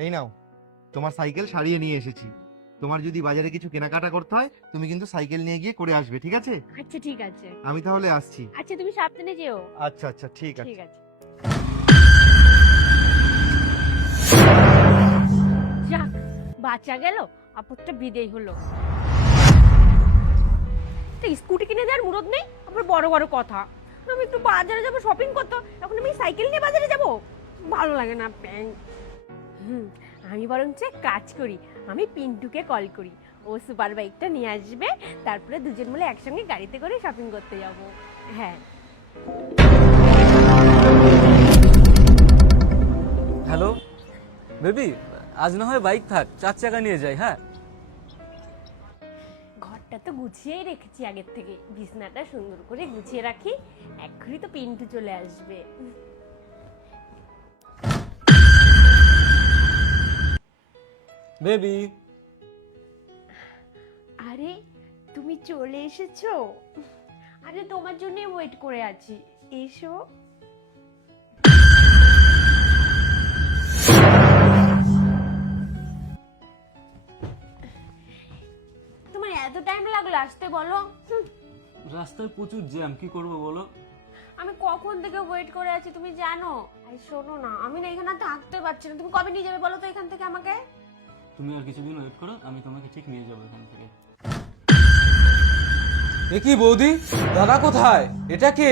এই নাও, তোমার সাইকেল সারিয়ে নিয়ে এসেছি। তোমার যদি বাজারে কিছু কেনাকাটা করতে হয় তুমি কিন্তু সাইকেল নিয়ে গিয়ে করে আসবে, ঠিক আছে? আচ্ছা ঠিক আছে। আমি তাহলে আসছি। আচ্ছা তুমি সাবধানে যেও। আচ্ছা আচ্ছা, ঠিক আছে। ঠিক আছে। যাক, বাচ্চা গেল, আপদটা বিদেয় হলো। একটা স্কুটি কিনে দেওয়ার মুরদ নেই, আবার বড় বড় কথা। আমি একটু বাজারে যাবো শপিং করতে, এখন আমি সাইকেল নিয়ে বাজারে যাব? ভালো লাগে না প্যাং। আমি বরঞ্চ এক কাজ করি, আমি পিন্টুকে কল করি, ও সুপার বাইকটা নিয়ে আসবে, তারপরে দুজন মিলে একসঙ্গে গাড়িতে করে শপিং করতে যাব। হ্যাঁ। হ্যালো বেবি, আজ না হয় বাইক থাক, 4 চাকা নিয়ে যাই। হ্যাঁ, ঘরটা তো গুছিয়েই রেখেছি আগের থেকে, বিছনাটা সুন্দর করে গুছিয়ে রাখি, এক্ষুনি তো পিন্টু চলে আসবে। বেবি। আরে তুমি চলে এসেছো? আরে তোমার জন্য ওয়েট করে আছি, এসো। তোমার এত টাইম লাগলো আসতে বলো? রাস্তায় প্রচুর জ্যাম, কি করবো বলো? আমি কখন থেকে ওয়েট করে আছি তুমি জানো? আরে শোনো না, আমি না এখানে থাকতে পারছি না, তুমি কবে নিয়ে যাবে বলো তো এখান থেকে আমাকে? তুমি আর কিছুদিন ওয়েট করো, আমি তোমাকে ঠিক নিয়ে যাবো এখান থেকে। এ কি বৌদি, দাদা কোথায়? এটা কে?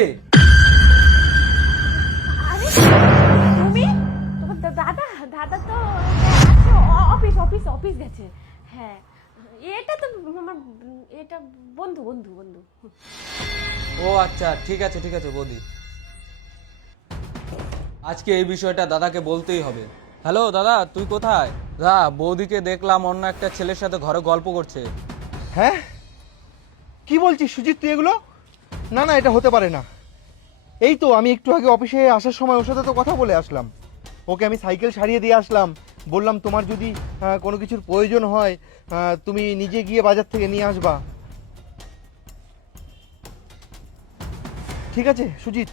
আরে তুমি? তোমার দাদা? দাদা তো আছে, অফিস অফিস অফিস গেছে। হ্যাঁ, এটা তো আমার, এটা বন্ধু বন্ধু বন্ধু। ও আচ্ছা, ঠিক আছে ঠিক আছে বৌদি, আজকে এই বিষয়টা দাদাকে বলতেই হবে। হ্যালো দাদা, তুই কোথায়? দাদা, বৌদিকে দেখলাম অন্য একটা ছেলের সাথে ঘরে গল্প করছে। হ্যাঁ, কি বলছিস সুজিত তুই এগুলো? না না, এটা হতে পারে না। এই তো আমি একটু আগে অফিসে আসার সময় ওর সাথে তো কথা বলে আসলাম। ওকে আমি সাইকেল সারিয়ে দিয়ে আসলাম, বললাম তোমার যদি কোনো কিছুর প্রয়োজন হয় তুমি নিজে গিয়ে বাজার থেকে নিয়ে আসবা। ঠিক আছে সুজিত,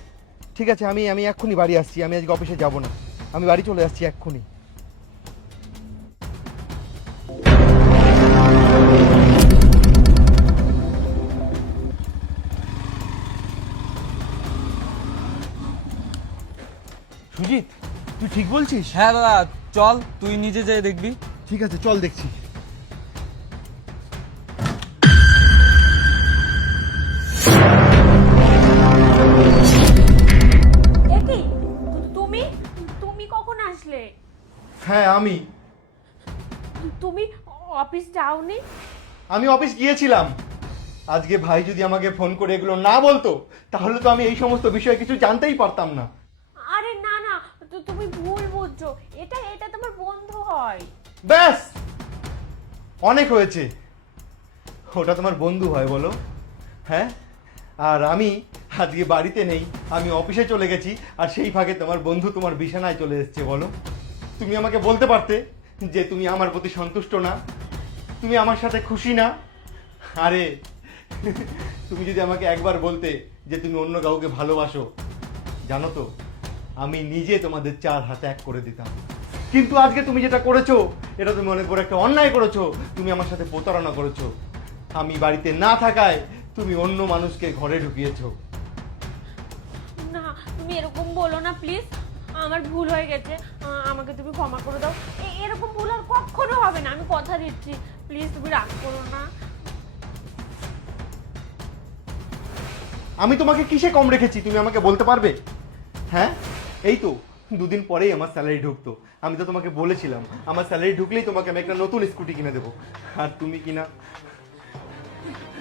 ঠিক আছে, আমি আমি এক্ষুনি বাড়ি আসছি, আমি আজকে অফিসে যাব না, আমি বাড়ি চলে আসছি এক্ষুনি। সুজিত, তুই ঠিক বলছিস? হ্যাঁ দাদা, চল তুই নিজে যেয়ে দেখবি। ঠিক আছে, চল দেখছি। এ কি, তুমি তুমি কখন আসলে? হ্যাঁ আমি তুমি অফিস যাওনি? আমি অফিস গিয়েছিলাম। আজকে ভাই যদি আমাকে ফোন করে এগুলো না বলতো তাহলে তো আমি এই সমস্ত বিষয়ে কিছু জানতেই পারতাম না। আরে না না, তুমি ভুল বুঝছো, এটা এটা তোমার বন্ধু হয়। ব্যাস, অনেক হয়েছে। ওটা তোমার বন্ধু হয় বলো? হ্যাঁ, আর আমি আজকে বাড়িতে নেই, আমি অফিসে চলে গেছি, আর সেই ফাঁকে তোমার বন্ধু তোমার বিছানায় চলে এসেছে। বলো, তুমি আমাকে বলতে পারতে যে তুমি আমার প্রতি সন্তুষ্ট না, তুমি আমার সাথে খুশি না। আরে তুমি যদি আমাকে একবার বলতে যে তুমি অন্য কাউকে ভালোবাসো, জানো তো আমি নিজে তোমাদের 4 হাত এক করে দিতাম। কিন্তু আজকে তুমি যেটা করেছো এটা তুমি অনেক বড় একটা অন্যায় করেছো, তুমি আমার সাথে প্রতারণা করেছো। আমি বাড়িতে না থাকায় তুমি অন্য মানুষকে ঘরে ঢুকিয়েছো। না, তুমি এরকম বলো না প্লিজ, আমার ভুল হয়ে গেছে, আমাকে তুমি ক্ষমা করে দাও। এরকম ভুল আর কখনো হবে না, আমি কথা দিচ্ছি, প্লিজ তুমি রাগ করো না। আমি তোমাকে কিসে কম রেখেছি তুমি আমাকে বলতে পারবে? হ্যাঁ, এই তো দুদিন পরেই আমার স্যালারি ঢুকতো, আমি তো তোমাকে বলেছিলাম আমার স্যালারি ঢুকলেই তোমাকে আমি একটা নতুন স্কুটি কিনে দেবো, আর তুমি কিনা।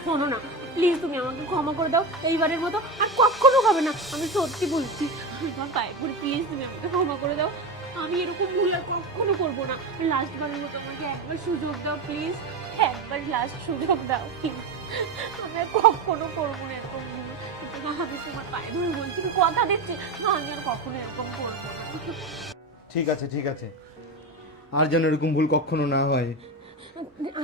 শোনো না, প্লিজ তুমি আমাকে ক্ষমা করে দাও, এইবারের মতো আর কখনো হবে না, আমি সত্যি বলছি, আমি তোমার পায়ে পড়ি, প্লিজ তুমি আমাকে ক্ষমা করে দাও, আমি এরকম ভুল আর কখনো করবো না। লাস্ট বারের মতো আমাকে একবার সুযোগ দাও প্লিজ, একবার লাস্ট সুযোগ দাও প্লিজ, আমি আর কখনো করবো না এরকম ভুল। কিন্তু আমি তোমার পায়ে ধরে বলছি, আমি কথা দিচ্ছি, আমি আর কখনো এরকম করবো না। ঠিক আছে ঠিক আছে, আর যেন এরকম ভুল কখনো না হয়।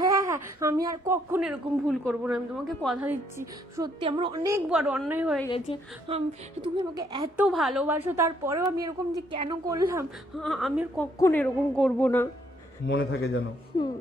হ্যাঁ হ্যাঁ, আমি আর কখনো এরকম ভুল করবো না, আমি তোমাকে কথা দিচ্ছি। সত্যি আমার অনেক বড় অন্যায় হয়ে গেছে। তুমি আমাকে এত ভালোবাসো, তারপরেও আমি এরকম যে কেন করলাম, আমি আর কখনো এরকম করবো না। মনে থাকে যেন। হুম।